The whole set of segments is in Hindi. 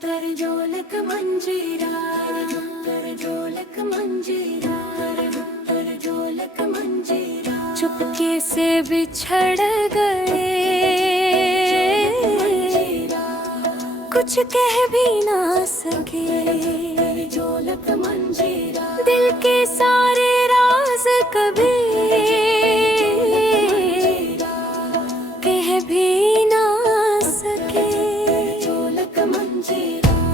करजोलक मंजीरा, करजोलक मंजीरा, करजोलक मंजीरा। चुपके से बिछड़ गए, कुछ कह भी ना सके। करजोलक मंजीरा, दिल के सारे राज कभी कह भी ना सके।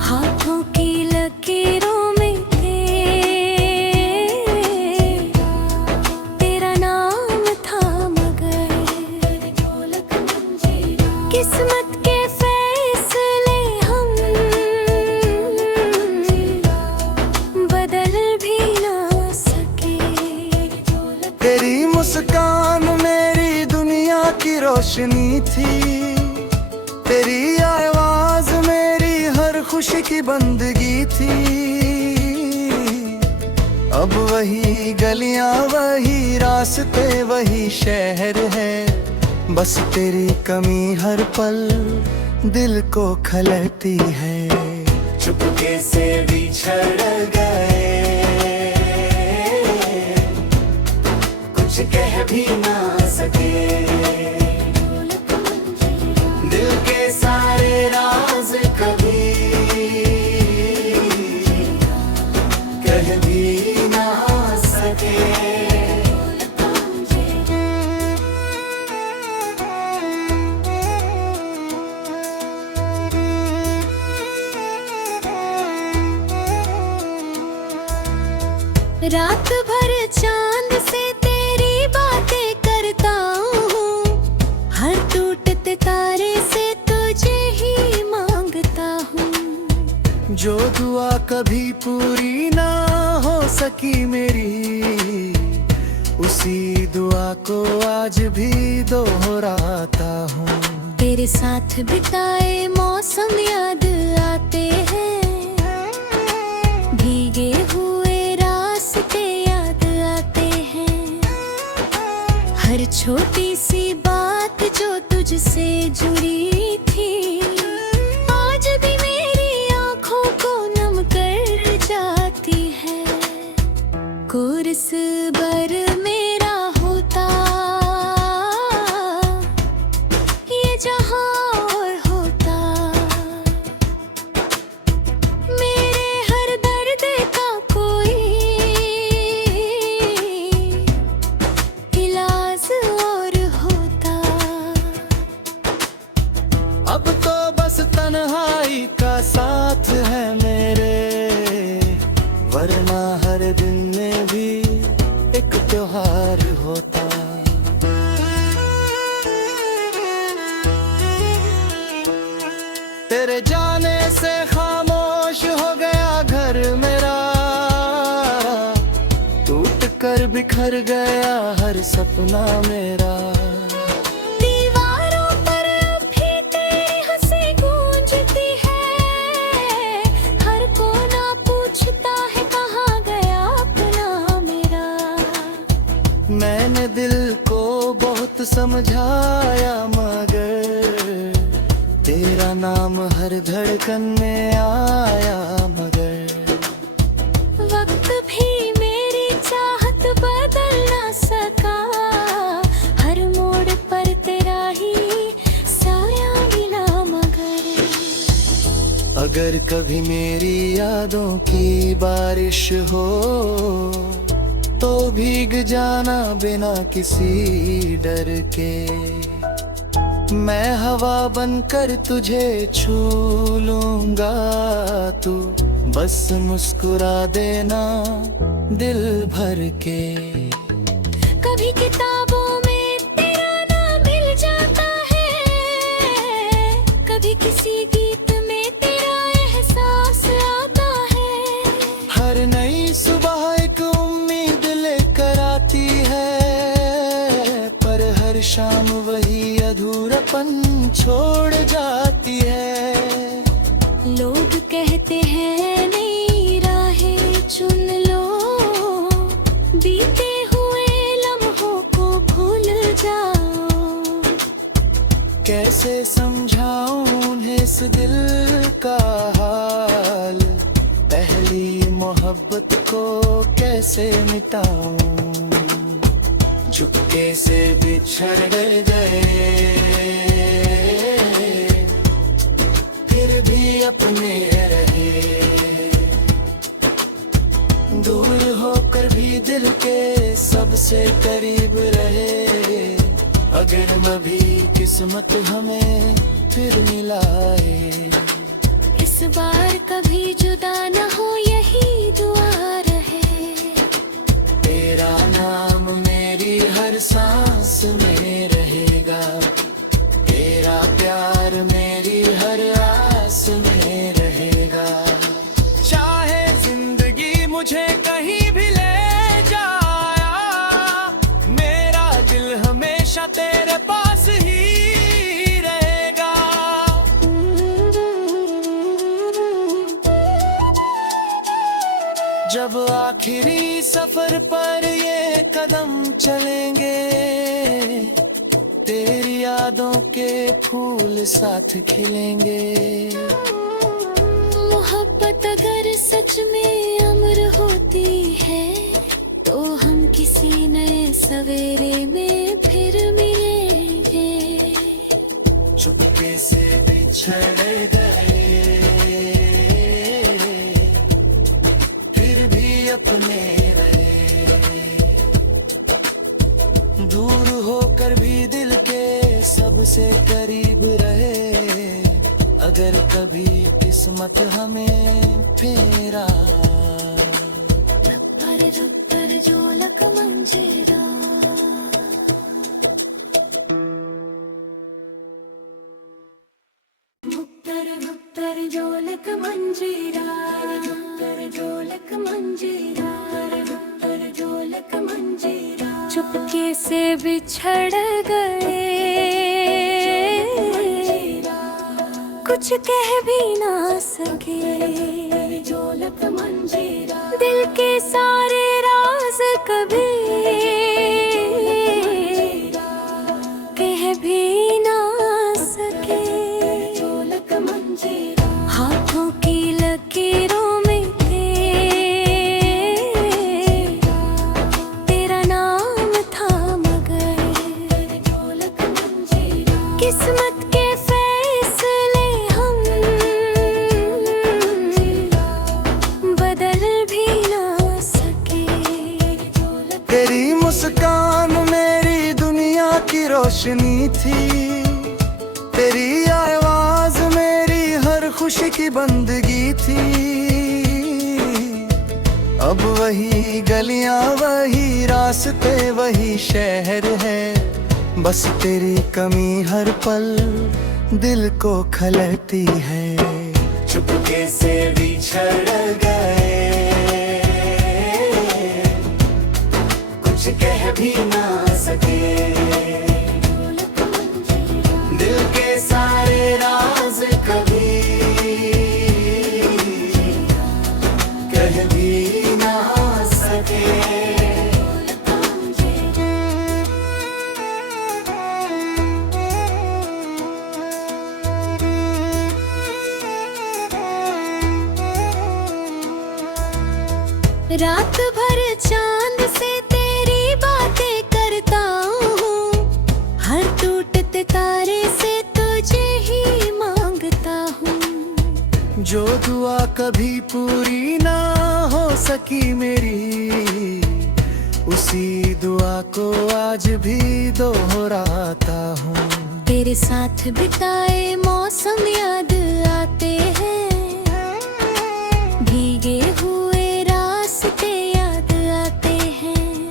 हाथों की लकीरों में थे, तेरा नाम था मगर किस्मत के फैसले हम बदल भी ना सके। तेरी मुस्कान मेरी दुनिया की रोशनी थी, तेरी आवाज मेरी हर खुशी की बंदगी थी। अब वही गलियां वही रास्ते वही शहर है, बस तेरी कमी हर पल दिल को खलती है। चुपके से बिछड़ गए, कुछ कह भी ना सके। दिल के सारे राज कभी कह भी ना सके। रात भर चांद से तेरी बातें करता हूँ, हर टूटते तारे से तुझे ही मांगता हूँ। जो दुआ कभी पूरी ना हो सकी मेरी, उसी दुआ को आज भी दोहराता हूँ। तेरे साथ बिताए मौसम याद आते हैं, भीगे हुए रास्ते याद आते हैं। हर छोटी सी बात जो तुझसे जुड़ी थी, आज भी मेरी आँखों को नम कर जाती है। कोरस बर मेरा होता, ये जहां और होता। मेरे हर दर्द का कोई इलाज और होता। अब तो बस तन्हाई का साथ है मेरे, वरना हर दिन में भी एक त्योहार होता। तेरे जाने से खामोश हो गया घर मेरा, टूट कर बिखर गया हर सपना मेरा। दीवारों पर अब भी तेरी हंसी गूंजती है, हर कोना पूछता है कहाँ गया अपना मेरा। मैंने दिल को बहुत समझाया मगर तेरा नाम हर धड़कन में आया मगर। वक्त भी मेरी चाहत बदल ना सका, हर मोड़ पर तेरा ही साया मिला मगर। अगर कभी मेरी यादों की बारिश हो, तो भीग जाना बिना किसी डर के। मैं हवा बनकर तुझे छू लूंगा, तू बस मुस्कुरा देना दिल भर के। कभी किताबों में तेरा नाम मिल जाता है, कभी किसी गीत में तेरा एहसास आता है। हर नई सुबह एक उम्मीद लेकर आती है, पर हर शाम वही अधूरापन छोड़ जाती है। लोग कहते हैं नई राहें चुन लो, बीते हुए लम्हों को दिल का हाल, पहली मोहब्बत को कैसे मिटाऊं। चुपके से बिछड़ गए, फिर भी अपने रहे। दूर होकर भी दिल के सबसे करीब रहे। अगर कभी किस्मत हमें फिर मिलाए, इस बार कभी जुदा न हो यही दुआ रहे। तेरा नाम मेरी हर सांस में रहेगा, तेरा प्यार मेरी हर आस में रहेगा। चाहे जिंदगी मुझे कहीं भी ले जाया, मेरा दिल हमेशा तेरे पास ही रहेगा। जब आखिरी सफर पर ये कदम चलेंगे, तेरी यादों के फूल साथ खिलेंगे। मोहब्बत अगर सच में अमर होती है, तो हम किसी नए सवेरे में फिर मिलेंगे। चुपके से बिछड़ गए, फिर भी अपने रहे। दूर होकर भी दिल के सबसे करीब रहे। अगर कभी किस्मत हमें फेरा, रुपर जोलक मंजीरा। रुपर जोलक मंजीरा, रुपर जोलक मंजीरा, रुपर जोलक मंजीरा। चुपके से बिछड़ गए, कुछ कह भी ना सके। जोलक मंजीरा, दिल के सारे राज कभी कह भी ना सके। जोलक मंजीरा, हाथों की लकीरों में तेरा नाम था मगर। जोलक मंजीरा, किस्मत के तेरी मुस्कान मेरी दुनिया की रोशनी थी, तेरी आवाज मेरी हर खुशी की बंदगी थी। अब वही गलियां वही रास्ते वही शहर है, बस तेरी कमी हर पल दिल को खलती है। चुपके से बिछड़ गए, कह भी ना सके। दिल के सारे राज कभी कह भी ना सके। रात भर चांद से तेरी बातें करता हूँ, हर टूटते तारे से तुझे ही मांगता हूँ। जो दुआ कभी पूरी ना हो सकी मेरी, उसी दुआ को आज भी दोहराता हूँ। तेरे साथ बिताए मौसम याद आते हैं, भीगे हुए रास्ते याद आते हैं।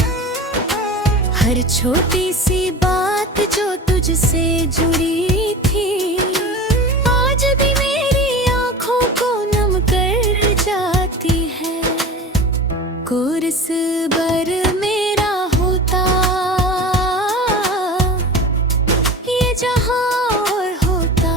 हर छोटी सी बात जो तुझसे जुड़ी थी, आज भी मेरी आँखों को नम कर जाती है। कोरस बर मेरा होता, ये जहां और होता।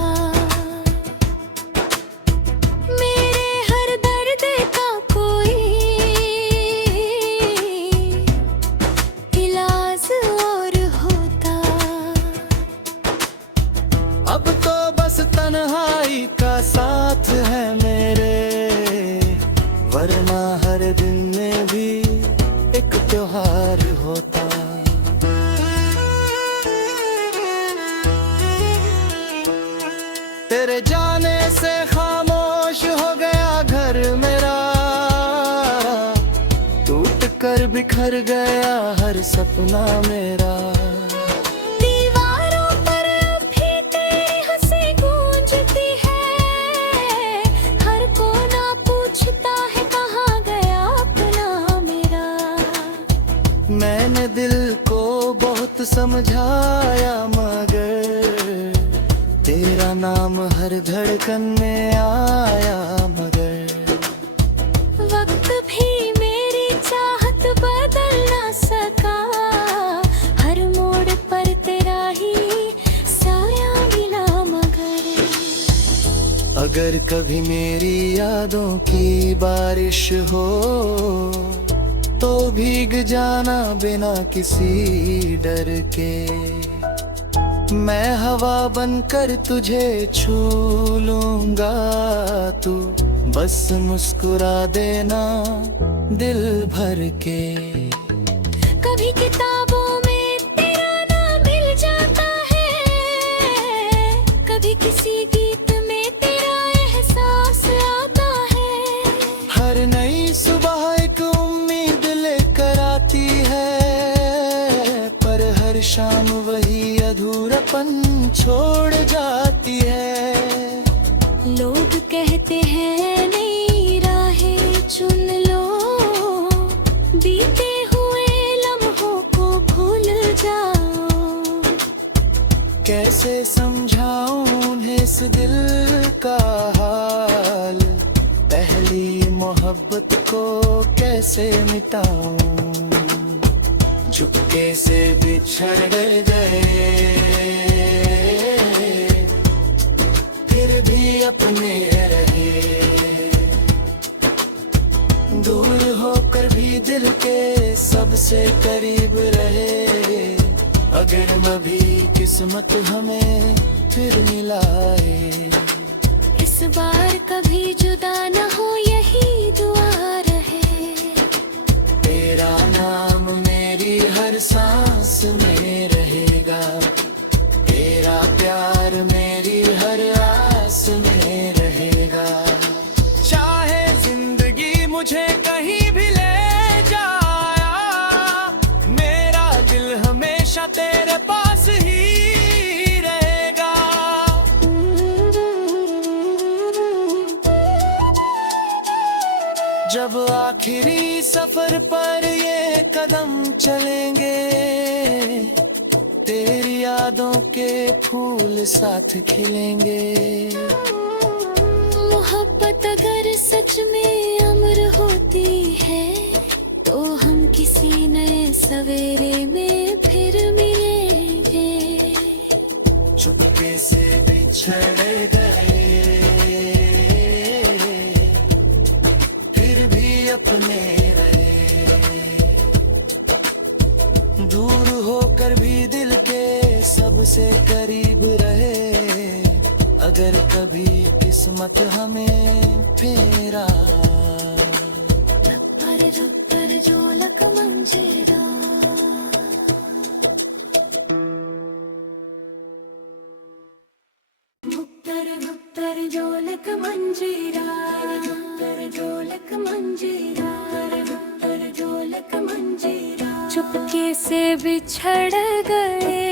साथ है मेरे, वरना हर दिन में भी एक त्योहार होता। तेरे जाने से खामोश हो गया घर मेरा, टूट कर बिखर गया हर सपना मेरा। दीवारों पर अब भी तेरी हंसी गूंजती है, हर कोना पूछता है कहाँ गया अपना मेरा। मैंने दिल को बहुत समझाया मगर तेरा नाम हर धड़कन में आया मगर। वक्त भी मेरी चाहत बदल ना सका, हर मोड़ पर तेरा ही साया मिला मगर। अगर कभी मेरी यादों की बारिश हो तो भीग जाना बिना किसी डर के। मैं हवा बनकर तुझे छू लूंगा, तू बस मुस्कुरा देना दिल भर के। कभी किताबों में तेरा नाम मिल जाता है, कभी किसी गीत में तेरा एहसास आता है। हर नई सुबह एक उम्मीद लेकर आती है, पर हर शाम वही अधूरापन छोड़ जाती है। लोग कहते हैं नई राहें चुन लो, बीते हुए लम्हों को भूल जाओ। कैसे समझाऊं उन्हें इस दिल का हाल, पहली मोहब्बत को कैसे मिटाऊं। चुपके से बिछड़ गए फिर भी अपने रहे, दूर होकर भी दिल के सबसे करीब रहे। अगर कभी किस्मत हमें फिर मिलाए, इस बार कभी जुदा न हो यही दुआ रहे। तेरा नाम मेरी हर सांस में रहेगा, तेरा प्यार मेरी हर आस में रहेगा। चाहे जिंदगी मुझे कहीं भी ले जाया, मेरा दिल हमेशा तेरे पास ही रहेगा। जब आखिरी सफर पर ये कदम चलेंगे, तेरी यादों के फूल साथ खिलेंगे। मोहब्बत अगर सच में अमर होती है, तो हम किसी नए सवेरे में फिर मिलेंगे। चुपके से बिछड़ गए फिर भी अपने रहे, दूर होकर भी दिल के सबसे करीब रहे। अगर कभी किस्मत हमें फेरा, रुपर जोलक मंजीरा। रुपर जोलक मंजीरा, रुपर जोलक मंजीरा, रुपर जोलक मंजीरा। चुपके से बिछड़ गए,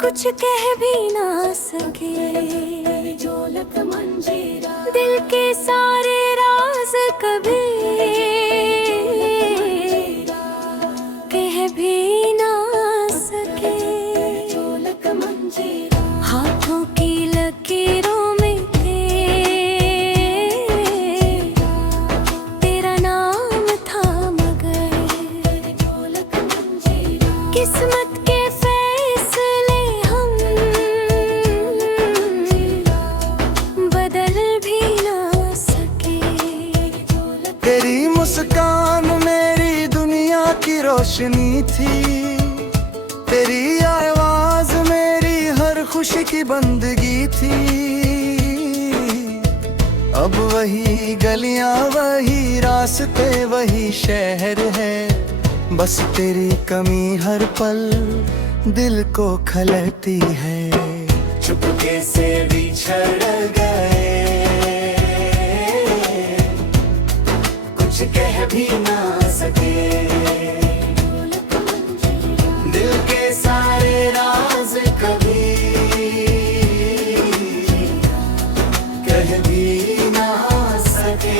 कुछ कह भी ना सके। जोलक मंजीरा, दिल के सारे राज कभी कह भी ना सके। जोलक मंजीरा, हाथों की लकीरों में तेरा नाम था मगर। जोलक मंजीरा, किस्मत के फैसले हम बदल भी ना सके। तेरी मुस्कान मेरी दुनिया की रोशनी थी, तेरी आवाज मेरी हर खुशी की बंदगी थी, अब वही गलियां वही रास्ते वही शहर है। बस तेरी कमी हर पल दिल को खलती है। चुपके से बिछड़ गए, कुछ कह भी ना सके, दिल के सारे राज कभी कह भी ना सके।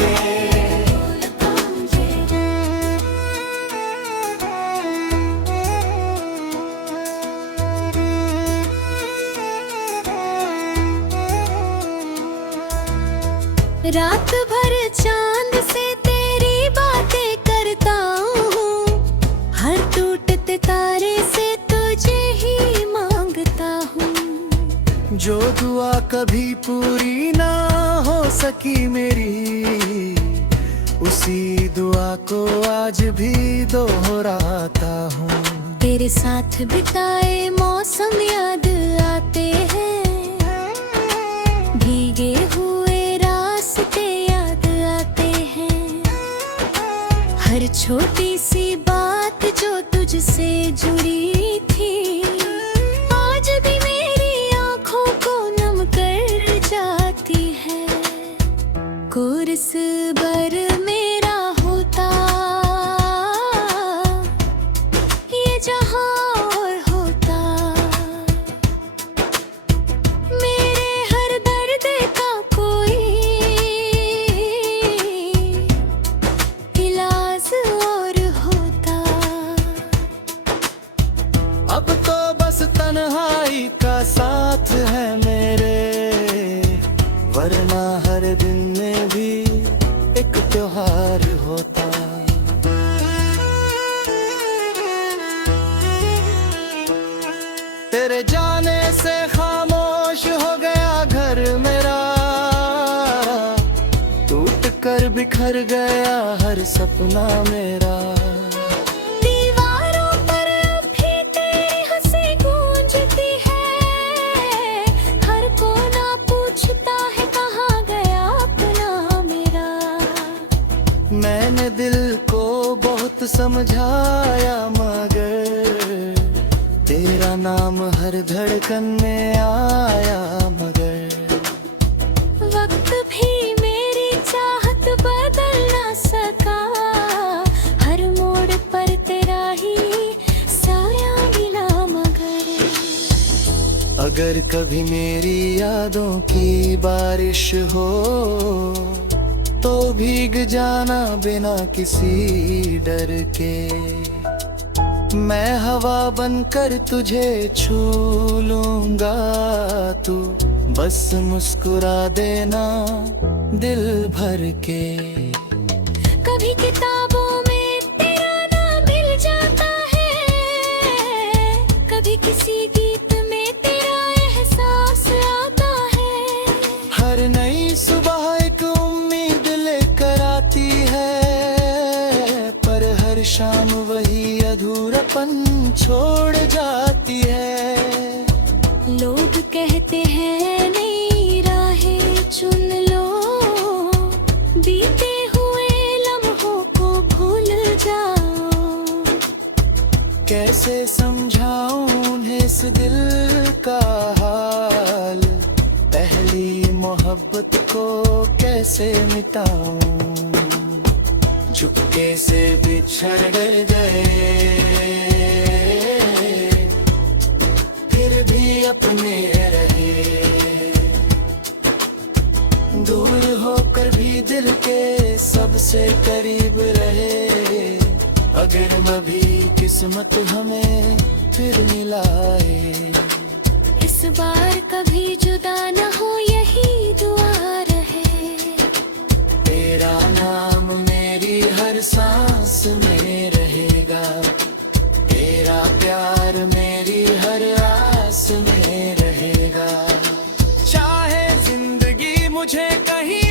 रात भर चांद से तेरी बातें करता हूँ, हर टूटते तारे से तुझे ही मांगता हूँ। जो दुआ कभी पूरी ना हो सकी मेरी, उसी दुआ को आज भी दोहराता हूँ। तेरे साथ बिताए मौसम याद आते हैं, भीगे हुए रास्ते याद आते हैं। हर छोटी सी बात जो तुझसे जुड़ी थी, आज भी मेरी आंखों को नम कर जाती है। कोरस बर मेरा होता ये जहां और होता, मेरे हर दर्द का कोई इलाज और होता। अब तो बस तन्हाई का साथ है मेरे, वरना हर दिन में भी एक त्योहार होता। तेरे जाने से खामोश हो गया घर मेरा, टूट कर बिखर गया हर सपना मेरा। दीवारों पर अब भी तेरी हंसी गूंजती है, हर कोना पूछता है कहाँ गया अपना मेरा। मैंने दिल को बहुत समझाया मगर तेरा नाम हर धड़कन में आया मगर। वक्त भी मेरी चाहत बदल ना सका, हर मोड़ पर तेरा ही साया मिला मगर। अगर कभी मेरी यादों की बारिश हो तो भीग जाना बिना किसी डर के। मैं हवा बनकर तुझे छू लूंगा, तू बस मुस्कुरा देना दिल भर के। कभी किताबों में तेरा नाम मिल जाता है, कभी किसी गीत में तेरा एहसास आता है। हर नई सुबह एक उम्मीद लेकर आती है, पर हर शाम वही अधूरापन छोड़ जाती है। लोग कहते हैं नई राहें चुन लो, बीते हुए लम्हों को भूल जाओ। कैसे समझाऊं उन्हें इस दिल का हाल, पहली मोहब्बत को कैसे मिटाऊं। चुपके से बिछड़ गए फिर भी अपने रहे, दूर होकर भी दिल के सबसे करीब रहे। अगर कभी किस्मत हमें फिर मिलाए, इस बार कभी जुदा न हो यही दुआ रहे। तेरा नाम मेरी हर सांस में रहेगा, तेरा प्यार मेरी हर आस में रहेगा। चाहे जिंदगी मुझे कहीं